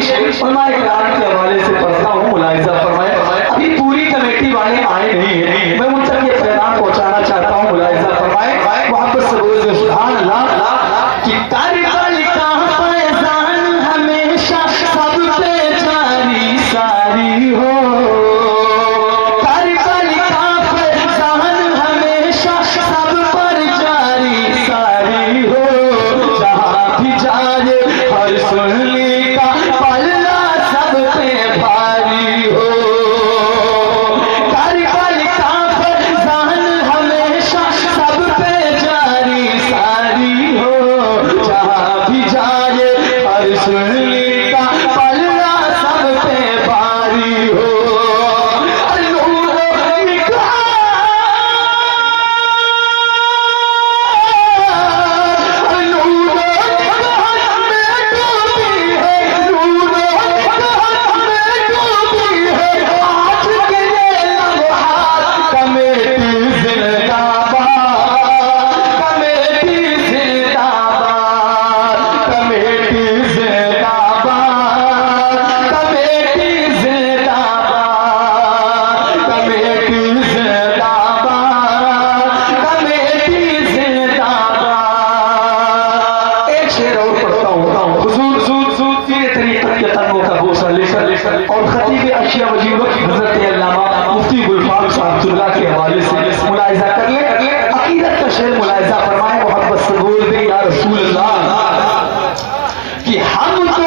शेर फरमाए किराम के हवाले से पढ़ता हूँ, मुलाहिजा फरमाए। अभी पूरी कमेटी वाले आए नहीं है, मैं उन तक ये पैगाम पहुंचाना चाहता हूँ, मुलाहिजा फरमाए। मोहब्बत से बोल दो सुभान अल्लाह। कि कारबल का फैज़ान हमेशा सब पे जारी सारी हो, कारबल का फैज़ान हमेशा सब पर जारी सारी हो। जहाँ भी जाए हर सुनली का पल्ला सब पे भारी हो, कारबल का फैज़ान हमेशा सब पे जारी सारी हो। जहाँ भी जाए हर सुनली का पल्ला सब पे भारी हो। और खतीब अशिया वजीर हज़रत अल्लामा मुफ्ती गुलफाम साहब के हवाले से मुलाहिजा कर ले। अकीदत का शेर मुलाहिजा फरमाए, मोहब्बत से बोल दे या रसूल अल्लाह। कि हम तो